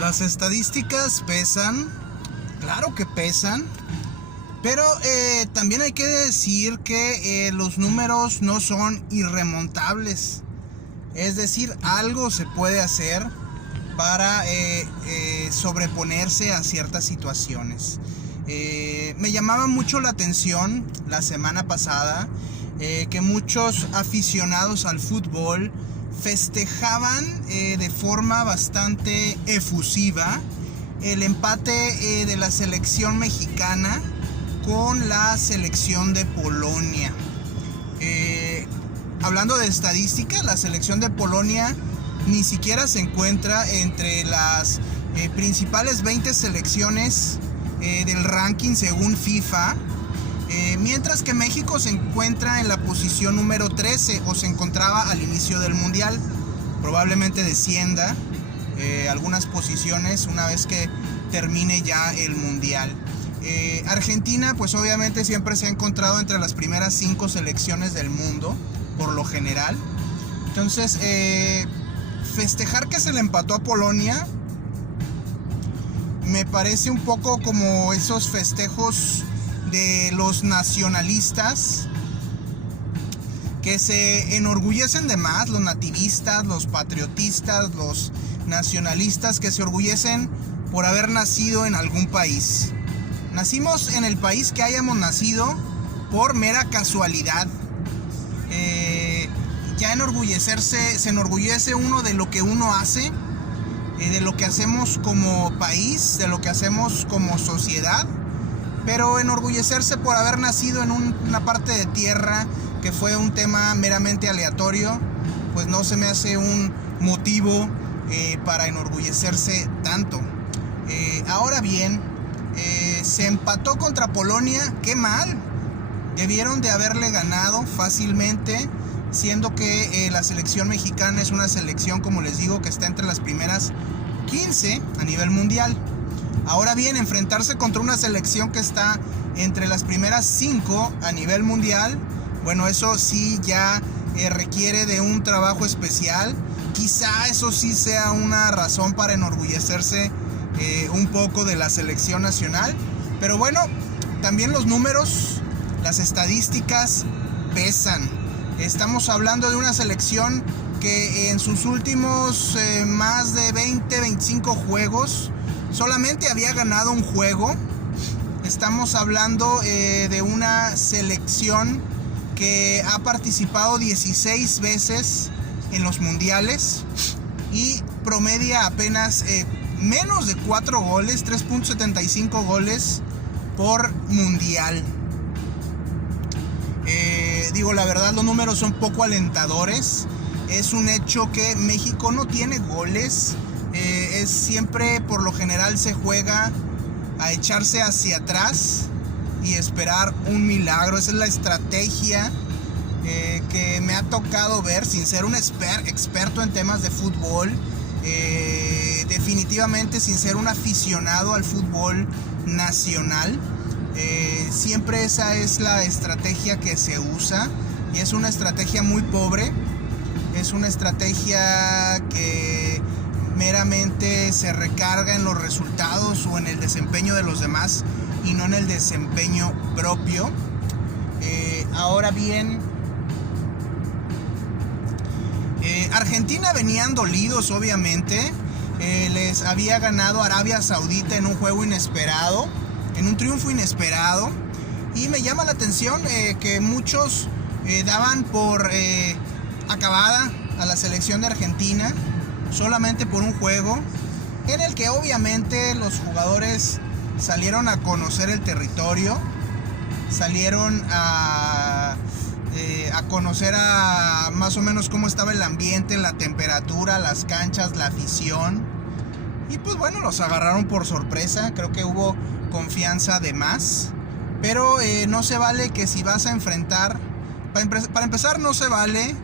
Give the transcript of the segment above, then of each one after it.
Las estadísticas pesan, claro que pesan, pero también hay que decir que los números no son irremontables. Es decir, algo se puede hacer para sobreponerse a ciertas situaciones. Me llamaba mucho la atención la semana pasada que muchos aficionados al fútbol festejaban de forma bastante efusiva el empate de la selección mexicana con la selección de Polonia. Hablando de estadística, la selección de Polonia ni siquiera se encuentra entre las principales 20 selecciones del ranking según FIFA, mientras que México se encuentra en la posición número 13, o se encontraba al inicio del mundial. Probablemente descienda algunas posiciones una vez que termine ya el mundial. Argentina pues obviamente siempre se ha encontrado entre las primeras 5 selecciones del mundo por lo general. Entonces festejar que se le empató a Polonia me parece un poco como esos festejos de los nacionalistas que se enorgullecen de más, los nativistas, los patriotistas, los nacionalistas que se orgullecen por haber nacido en algún país. Nacimos en el país que hayamos nacido por mera casualidad. Ya se enorgullece uno de lo que uno hace, de lo que hacemos como país, de lo que hacemos como sociedad, pero enorgullecerse por haber nacido en una parte de tierra que fue un tema meramente aleatorio, pues no se me hace un motivo para enorgullecerse tanto. Ahora bien, se empató contra Polonia, qué mal. Debieron de haberle ganado fácilmente, siendo que la selección mexicana es una selección, como les digo, que está entre las primeras 15 a nivel mundial. Ahora bien, enfrentarse contra una selección que está entre las primeras 5 a nivel mundial, bueno, eso sí ya requiere de un trabajo especial. Quizá eso sí sea una razón para enorgullecerse un poco de la selección nacional. Pero bueno, también los números, las estadísticas pesan. Estamos hablando de una selección que en sus últimos más de 25 juegos solamente había ganado un juego. Estamos hablando de una selección que ha participado 16 veces en los mundiales y promedia apenas menos de 4 goles, 3.75 goles por mundial. La verdad, los números son poco alentadores. Es un hecho que México no tiene goles. Es siempre, por lo general, se juega a echarse hacia atrás y esperar un milagro. Esa es la estrategia que me ha tocado ver, sin ser un experto en temas de fútbol. Definitivamente sin ser un aficionado al fútbol nacional. Siempre esa es la estrategia que se usa, y es una estrategia muy pobre. Es una estrategia que meramente se recarga en los resultados o en el desempeño de los demás y no en el desempeño propio. Ahora bien, Argentina venían dolidos, obviamente. Les había ganado Arabia Saudita en un juego inesperado, en un triunfo inesperado, y me llama la atención que muchos daban por acabada a la selección de Argentina solamente por un juego en el que obviamente los jugadores salieron a conocer el territorio, salieron a conocer más o menos cómo estaba el ambiente, la temperatura, las canchas, la afición, y pues bueno, los agarraron por sorpresa. Creo que hubo confianza de más, pero no se vale que si vas a enfrentar, para empezar no se vale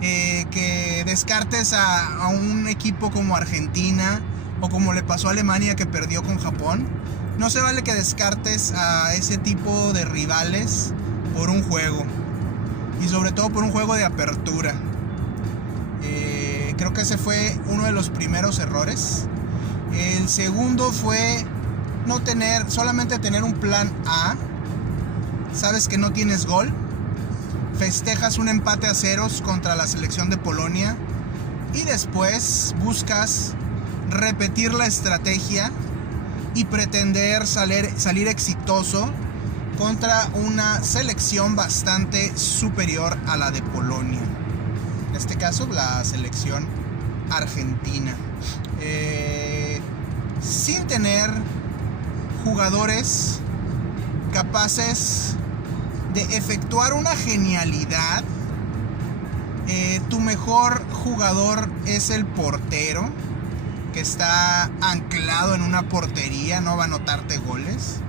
que descartes a un equipo como Argentina, o como le pasó a Alemania que perdió con Japón. No se vale que descartes a ese tipo de rivales por un juego, y sobre todo por un juego de apertura. Creo que ese fue uno de los primeros errores. El segundo fue solamente tener un plan A. Sabes que no tienes gol, festejas un empate a ceros contra la selección de Polonia y después buscas repetir la estrategia y pretender salir exitoso contra una selección bastante superior a la de Polonia. En este caso, la selección argentina. Sin tener jugadores capaces de efectuar una genialidad, tu mejor jugador es el portero, que está anclado en una portería, no va a anotarte goles.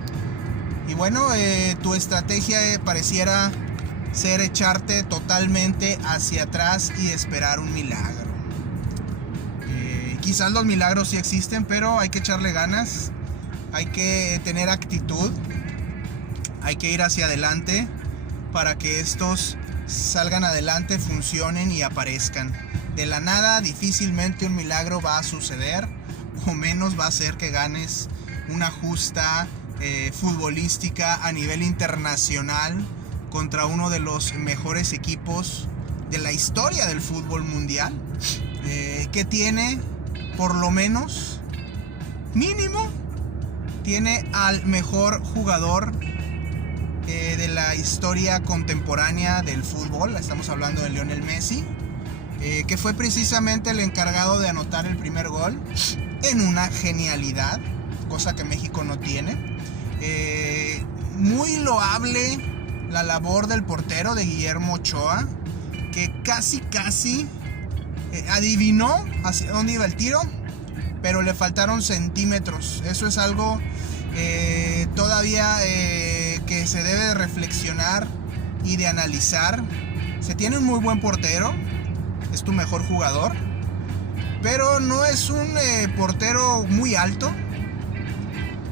Y bueno, tu estrategia pareciera ser echarte totalmente hacia atrás y esperar un milagro. Quizás los milagros sí existen, pero hay que echarle ganas, hay que tener actitud, hay que ir hacia adelante para que estos salgan adelante, funcionen y aparezcan. De la nada difícilmente un milagro va a suceder, o menos va a ser que ganes una justa futbolística a nivel internacional contra uno de los mejores equipos de la historia del fútbol mundial, que tiene, por lo menos, mínimo, tiene al mejor jugador de la historia contemporánea del fútbol. Estamos hablando de Lionel Messi, que fue precisamente el encargado de anotar el primer gol en una genialidad, cosa que México no tiene. Muy loable la labor del portero, de Guillermo Ochoa, que casi adivinó hacia dónde iba el tiro, pero le faltaron centímetros. Eso es algo todavía que se debe de reflexionar y de analizar. Se tiene un muy buen portero, es tu mejor jugador, pero no es un portero muy alto.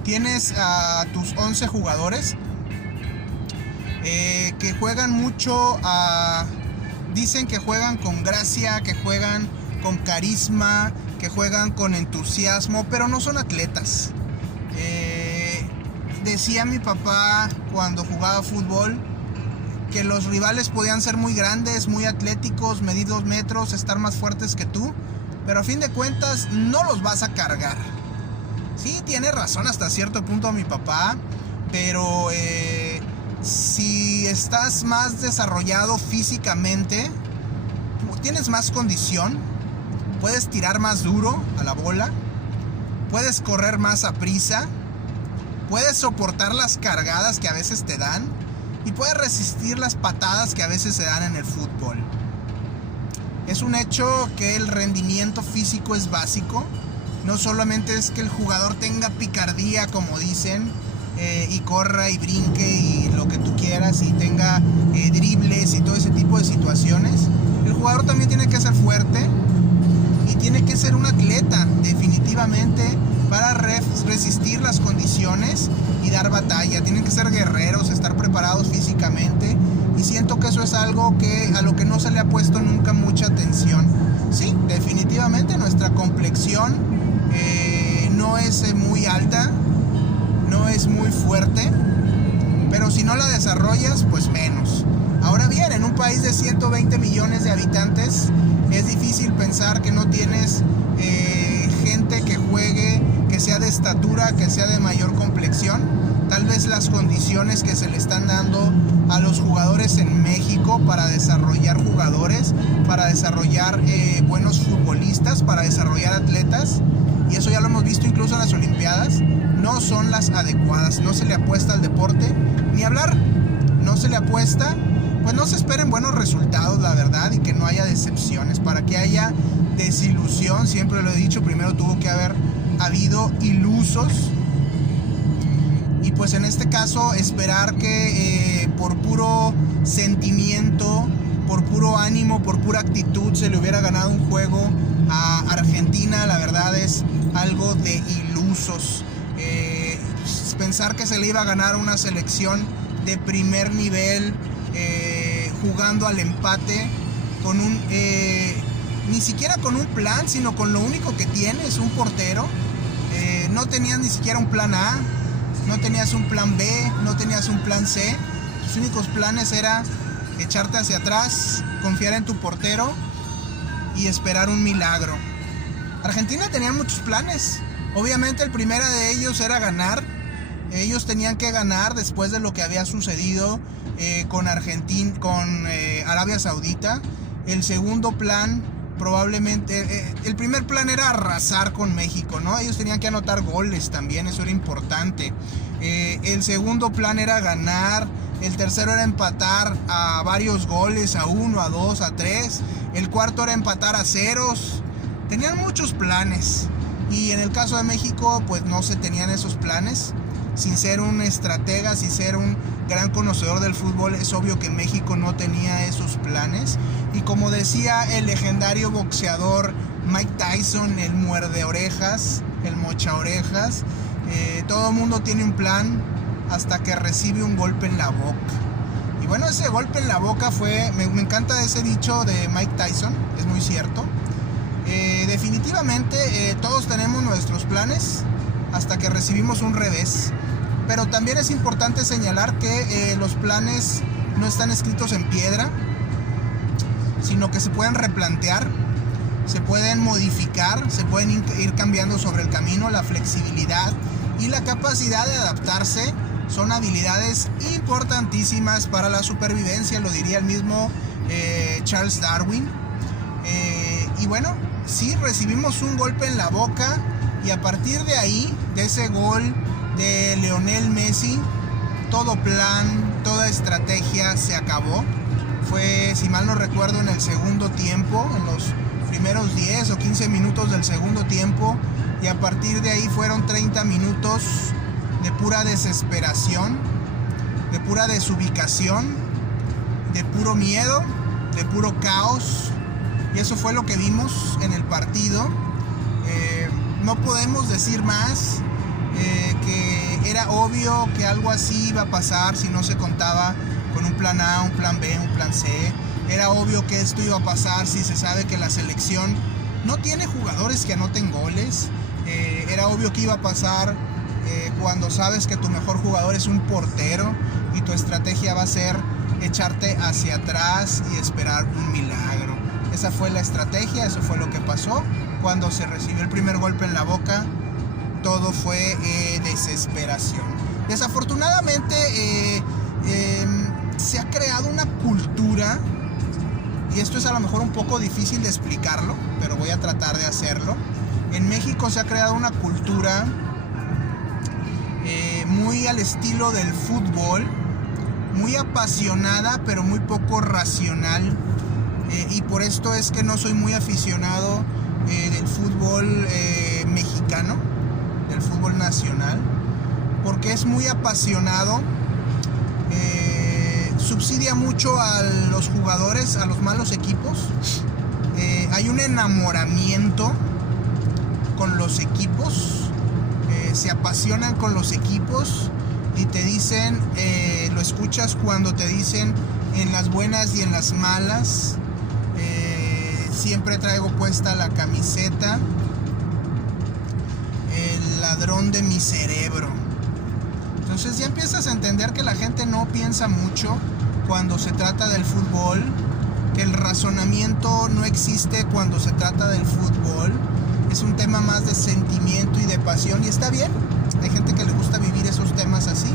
Tienes a tus 11 jugadores que juegan mucho dicen que juegan con gracia, que juegan con carisma, que juegan con entusiasmo, pero no son atletas. Decía mi papá cuando jugaba fútbol que los rivales podían ser muy grandes, muy atléticos, medir 2 metros, estar más fuertes que tú, pero a fin de cuentas no los vas a cargar. Sí, tiene razón hasta cierto punto mi papá, pero si estás más desarrollado físicamente, tienes más condición, puedes tirar más duro a la bola, puedes correr más a prisa, puedes soportar las cargadas que a veces te dan y puedes resistir las patadas que a veces se dan en el fútbol. Es un hecho que el rendimiento físico es básico. No solamente es que el jugador tenga picardía, como dicen, y corra y brinque y lo que tú quieras, y tenga dribles y todo ese tipo de situaciones. El jugador también tiene que ser fuerte y tiene que ser un atleta, definitivamente, para resistir las condiciones y dar batalla. Tienen que ser guerreros, estar preparados físicamente, y siento que eso es algo a lo que no se le ha puesto nunca mucha atención. Sí, definitivamente nuestra complexión no es muy alta, no es muy fuerte, pero si no la desarrollas, pues menos. Ahora bien, en un país de 120 millones de habitantes es difícil pensar que no tienes gente que juegue, que sea de estatura, que sea de mayor complexión. Tal vez las condiciones que se le están dando a los jugadores en México para desarrollar jugadores, para desarrollar buenos futbolistas, para desarrollar atletas, y eso ya lo hemos visto incluso en las Olimpiadas, no son las adecuadas. No se le apuesta al deporte, ni hablar, no se le apuesta. Pues no se esperen buenos resultados, la verdad, y que no haya decepciones. Para que haya desilusión, siempre lo he dicho, primero tuvo que haber habido ilusos. Y pues en este caso esperar que por puro sentimiento, por puro ánimo, por pura actitud se le hubiera ganado un juego a Argentina, la verdad es algo de ilusos. Pensar que se le iba a ganar una selección de primer nivel, jugando al empate con ni siquiera con un plan, sino con lo único que tiene es un portero. no tenías ni siquiera un plan A, no tenías un plan B, no tenías un plan C. Tus únicos planes era echarte hacia atrás, confiar en tu portero y esperar un milagro. Argentina tenía muchos planes. Obviamente el primero de ellos era ganar. Ellos tenían que ganar después de lo que había sucedido con Arabia Saudita. El segundo plan probablemente, el primer plan era arrasar con México, ¿no? Ellos tenían que anotar goles también, eso era importante. El segundo plan era ganar. El tercero era empatar a varios goles, a 1, a 2, a 3. El cuarto era empatar a ceros. Tenían muchos planes. Y en el caso de México, pues no se tenían esos planes. Sin ser un estratega, sin ser un gran conocedor del fútbol, es obvio que México no tenía esos planes. Y como decía el legendario boxeador Mike Tyson, el muerde orejas, el mocha orejas, todo el mundo tiene un plan hasta que recibe un golpe en la boca. Y bueno, ese golpe en la boca fue, me encanta ese dicho de Mike Tyson, es muy cierto. Definitivamente todos tenemos nuestros planes hasta que recibimos un revés. Pero también es importante señalar que los planes no están escritos en piedra, sino que se pueden replantear, se pueden modificar, se pueden ir cambiando sobre el camino. La flexibilidad y la capacidad de adaptarse son habilidades importantísimas para la supervivencia, lo diría el mismo Charles Darwin. Y bueno, sí, recibimos un golpe en la boca y a partir de ahí, de ese gol de Lionel Messi, todo plan, toda estrategia se acabó. Fue, si mal no recuerdo, en el segundo tiempo, en los primeros 10 o 15 minutos del segundo tiempo, y a partir de ahí fueron 30 minutos de pura desesperación, de pura desubicación, de puro miedo, de puro caos. Y eso fue lo que vimos en el partido. No podemos decir más, que era obvio que algo así iba a pasar si no se contaba con un plan A, un plan B, un plan C. Era obvio que esto iba a pasar si se sabe que la selección no tiene jugadores que anoten goles. Era obvio que iba a pasar cuando sabes que tu mejor jugador es un portero y tu estrategia va a ser echarte hacia atrás y esperar un milagro. Esa fue la estrategia, eso fue lo que pasó. Cuando se recibió el primer golpe en la boca, todo fue desesperación. Desafortunadamente se ha creado una cultura, y esto es a lo mejor un poco difícil de explicarlo, pero voy a tratar de hacerlo. En México se ha creado una cultura muy al estilo del fútbol, muy apasionada pero muy poco racional, y por esto es que no soy muy aficionado del fútbol mexicano, del fútbol nacional, porque es muy apasionado, subsidia mucho a los jugadores, a los malos equipos. Hay un enamoramiento con los equipos, se apasionan con los equipos y te dicen, lo escuchas cuando te dicen en las buenas y en las malas, siempre traigo puesta la camiseta, el ladrón de mi cerebro. Entonces ya empiezas a entender que la gente no piensa mucho cuando se trata del fútbol, que el razonamiento no existe cuando se trata del fútbol. Es un tema más de sentimiento y de pasión, y está bien. Hay gente que le gusta vivir esos temas así,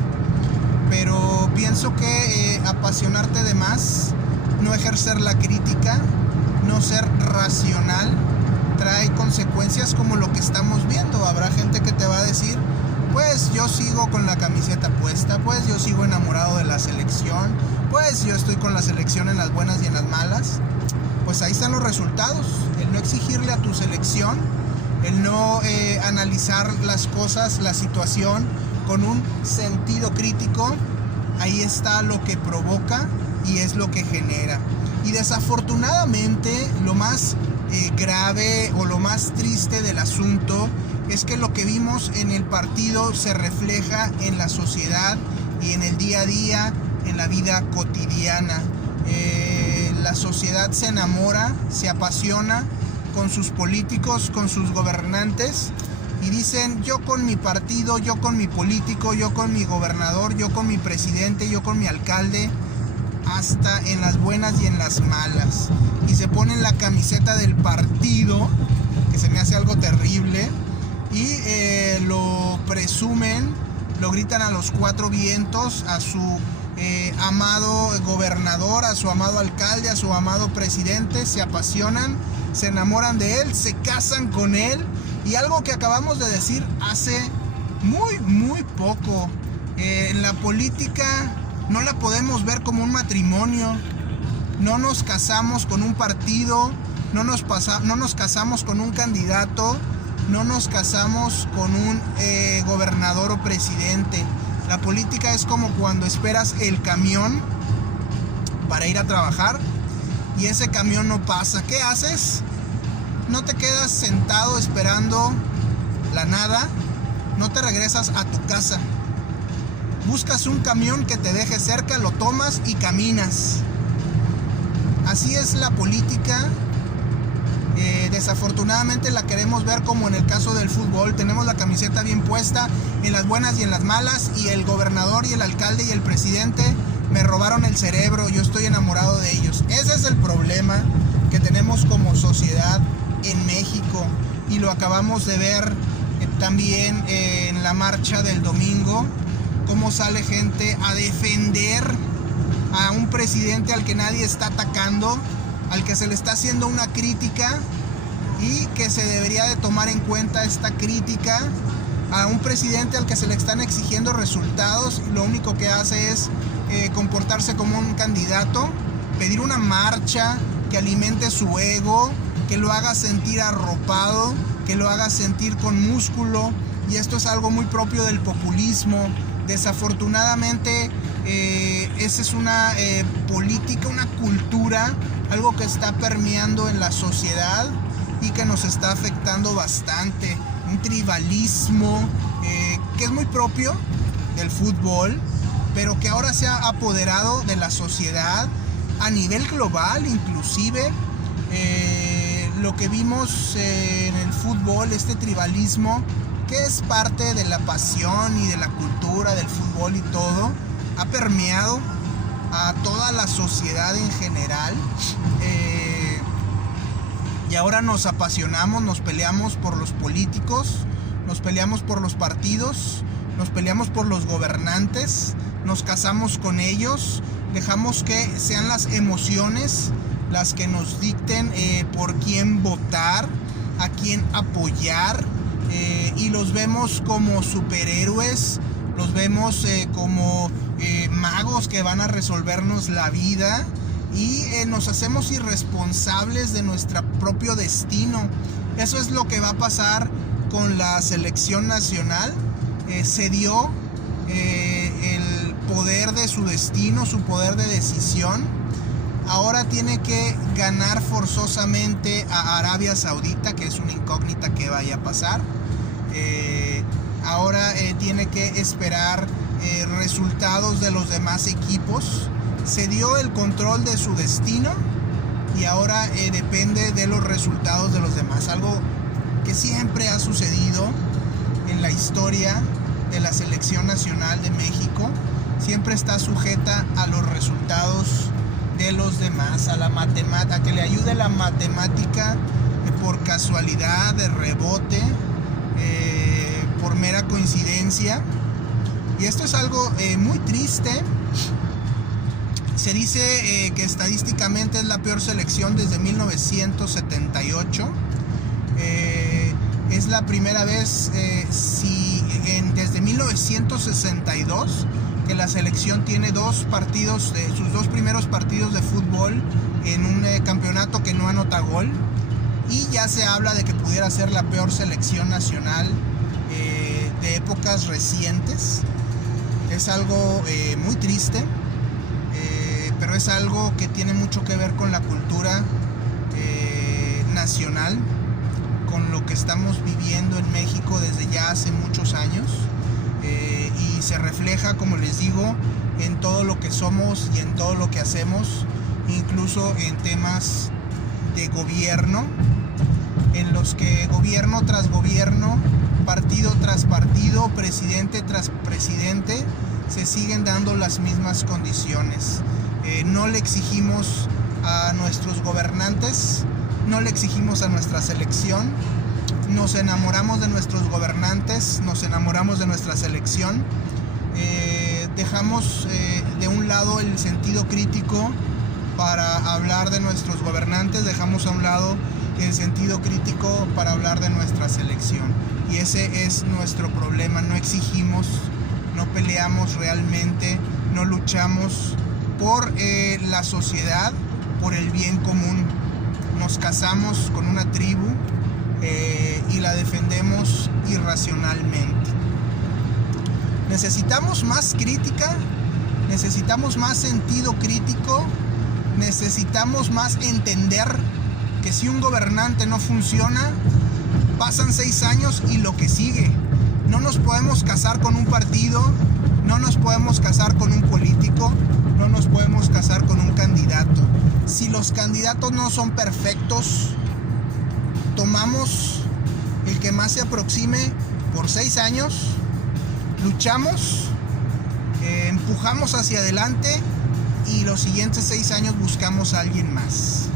pero pienso que apasionarte de más, no ejercer la crítica, no ser racional, trae consecuencias como lo que estamos viendo. Habrá gente que te va a decir, pues yo sigo con la camiseta puesta, pues yo sigo enamorado de la selección, pues yo estoy con la selección en las buenas y en las malas. Pues ahí están los resultados. El no exigirle a tu selección, el no analizar las cosas, la situación con un sentido crítico, ahí está lo que provoca y es lo que genera. Y desafortunadamente lo más grave o lo más triste del asunto es que lo que vimos en el partido se refleja en la sociedad y en el día a día, en la vida cotidiana. La sociedad se enamora, se apasiona con sus políticos, con sus gobernantes, y dicen: yo con mi partido, yo con mi político, yo con mi gobernador, yo con mi presidente, yo con mi alcalde, hasta en las buenas y en las malas. Y se ponen la camiseta del partido, que se me hace algo terrible, y lo presumen, lo gritan a los cuatro vientos, a su amado gobernador, a su amado alcalde, a su amado presidente. Se apasionan, se enamoran de él, se casan con él. Y algo que acabamos de decir hace muy poco: la política no la podemos ver como un matrimonio. No nos casamos con un partido, no nos casamos con un candidato, no nos casamos con un gobernador o presidente. La política es como cuando esperas el camión para ir a trabajar y ese camión no pasa. ¿Qué haces? No te quedas sentado esperando la nada, no te regresas a tu casa. Buscas un camión que te deje cerca, lo tomas y caminas. Así es la política. Desafortunadamente la queremos ver como en el caso del fútbol. Tenemos la camiseta bien puesta en las buenas y en las malas, y el gobernador y el alcalde y el presidente me robaron el cerebro. Yo estoy enamorado de ellos. Ese es el problema que tenemos como sociedad en México, y lo acabamos de ver también en la marcha del domingo, cómo sale gente a defender a un presidente al que nadie está atacando, al que se le está haciendo una crítica, y que se debería de tomar en cuenta esta crítica a un presidente al que se le están exigiendo resultados, y lo único que hace es comportarse como un candidato, pedir una marcha que alimente su ego, que lo haga sentir arropado, que lo haga sentir con músculo. Y esto es algo muy propio del populismo. Desafortunadamente esa es una política, una cultura, algo que está permeando en la sociedad y que nos está afectando bastante. Un tribalismo que es muy propio del fútbol, pero que ahora se ha apoderado de la sociedad a nivel global. Inclusive lo que vimos en el fútbol, este tribalismo, que es parte de la pasión y de la cultura del fútbol y todo, ha permeado a toda la sociedad en general. Y ahora nos apasionamos, nos peleamos por los políticos, nos peleamos por los partidos, nos peleamos por los gobernantes, nos casamos con ellos, dejamos que sean las emociones las que nos dicten por quién votar, a quién apoyar, y los vemos como superhéroes, los vemos como magos que van a resolvernos la vida, y nos hacemos irresponsables de nuestro propio destino. Eso es lo que va a pasar con la selección nacional. Cedió el poder de su destino, su poder de decisión. Ahora tiene que ganar forzosamente a Arabia Saudita, que es una incógnita que vaya a pasar. Ahora tiene que esperar resultados de los demás equipos. Se dio el control de su destino y ahora depende de los resultados de los demás. Algo que siempre ha sucedido en la historia de la selección nacional de México. Siempre está sujeta a los resultados de los demás, a la matemática, a que le ayude la matemática por casualidad, de rebote, por mera coincidencia. Y esto es algo muy triste. Se dice que estadísticamente es la peor selección desde 1978. Es la primera vez desde 1962 que la selección tiene sus dos primeros partidos de fútbol en un campeonato que no anota gol. Y ya se habla de que pudiera ser la peor selección nacional de épocas recientes. Es algo muy triste. Pero es algo que tiene mucho que ver con la cultura nacional, con lo que estamos viviendo en México desde ya hace muchos años, y se refleja, como les digo, en todo lo que somos y en todo lo que hacemos, incluso en temas de gobierno, en los que gobierno tras gobierno partido tras partido, presidente tras presidente, se siguen dando las mismas condiciones. No le exigimos a nuestros gobernantes, no le exigimos a nuestra selección. Nos enamoramos de nuestros gobernantes, nos enamoramos de nuestra selección. Dejamos de un lado el sentido crítico para hablar de nuestros gobernantes, dejamos a un lado el sentido crítico para hablar de nuestra selección. Y ese es nuestro problema. No exigimos, no peleamos realmente, no luchamos por la sociedad, por el bien común. Nos casamos con una tribu y la defendemos irracionalmente. Necesitamos más crítica, necesitamos más sentido crítico, necesitamos más entender que si un gobernante no funciona, pasan 6 años y lo que sigue. No nos podemos casar con un partido, no nos podemos casar con un político, no nos podemos casar con un candidato. Si los candidatos no son perfectos, tomamos el que más se aproxime por 6 años, luchamos, empujamos hacia adelante y los siguientes 6 años buscamos a alguien más.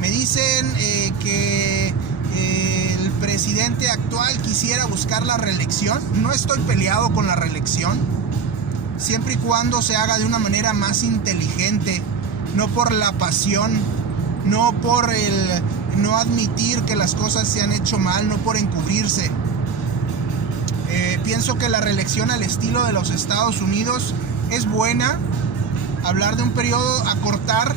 Me dicen que el presidente actual quisiera buscar la reelección. No estoy peleado con la reelección, siempre y cuando se haga de una manera más inteligente, no por la pasión, no por el no admitir que las cosas se han hecho mal, no por encubrirse. Pienso que la reelección al estilo de los Estados Unidos es buena. Hablar de un periodo, acortar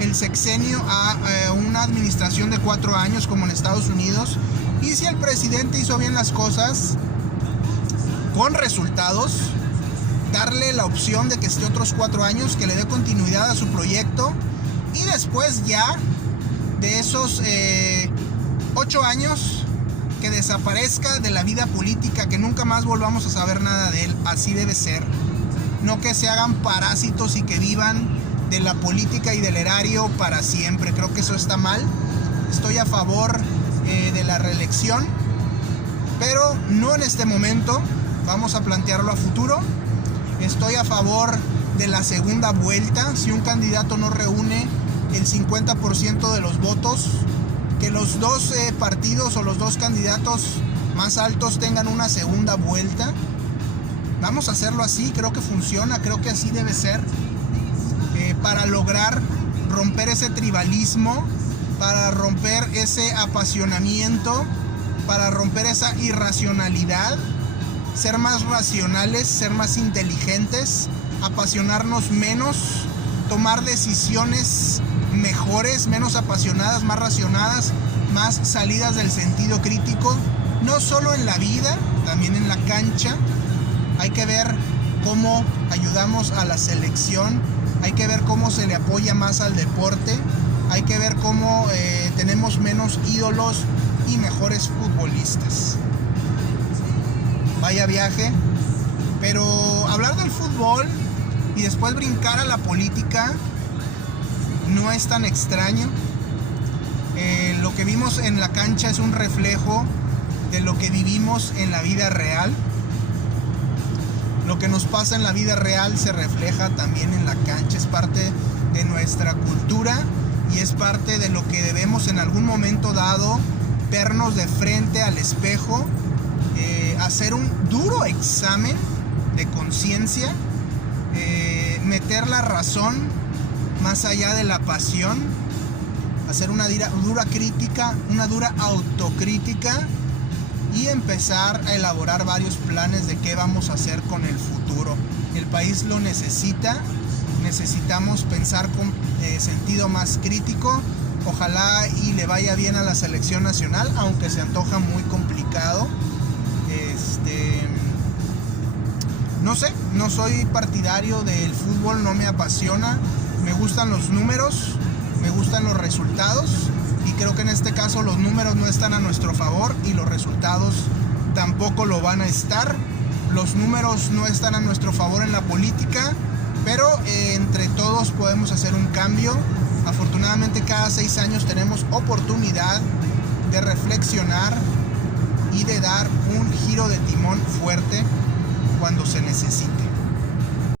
el sexenio a una administración de 4 años como en Estados Unidos. Y si el presidente hizo bien las cosas con resultados, darle la opción de que esté otros 4 años, que le dé continuidad a su proyecto, y después ya de esos 8 años que desaparezca de la vida política, que nunca más volvamos a saber nada de él. Así debe ser. No que se hagan parásitos y que vivan de la política y del erario para siempre. Creo que eso está mal. Estoy a favor de la reelección, pero no en este momento. Vamos a plantearlo a futuro. Estoy a favor de la segunda vuelta. Si un candidato no reúne el 50% de los votos, que los dos partidos o los dos candidatos más altos tengan una segunda vuelta. Vamos a hacerlo así, creo que funciona, creo que así debe ser, para lograr romper ese tribalismo, para romper ese apasionamiento, para romper esa irracionalidad, ser más racionales, ser más inteligentes, apasionarnos menos, tomar decisiones mejores, menos apasionadas, más racionadas, más salidas del sentido crítico, no solo en la vida, también en la cancha. Hay que ver cómo ayudamos a la selección, hay que ver cómo se le apoya más al deporte, hay que ver cómo tenemos menos ídolos y mejores futbolistas. Vaya viaje, pero hablar del fútbol y después brincar a la política no es tan extraño. Lo que vimos en la cancha es un reflejo de lo que vivimos en la vida real. Lo que nos pasa en la vida real se refleja también en la cancha. Es parte de nuestra cultura y es parte de lo que debemos en algún momento dado vernos de frente al espejo, hacer un duro examen de conciencia, meter la razón más allá de la pasión, hacer una dura crítica, una dura autocrítica y empezar a elaborar varios planes de qué vamos a hacer con el futuro. El país lo necesita, necesitamos pensar con sentido más crítico. Ojalá y le vaya bien a la selección nacional, aunque se antoja muy complicado. No sé, no soy partidario del fútbol, no me apasiona. Me gustan los números, me gustan los resultados y creo que en este caso los números no están a nuestro favor y los resultados tampoco lo van a estar. Los números no están a nuestro favor en la política, pero entre todos podemos hacer un cambio. Afortunadamente cada 6 años tenemos oportunidad de reflexionar, y de dar un giro de timón fuerte cuando se necesite.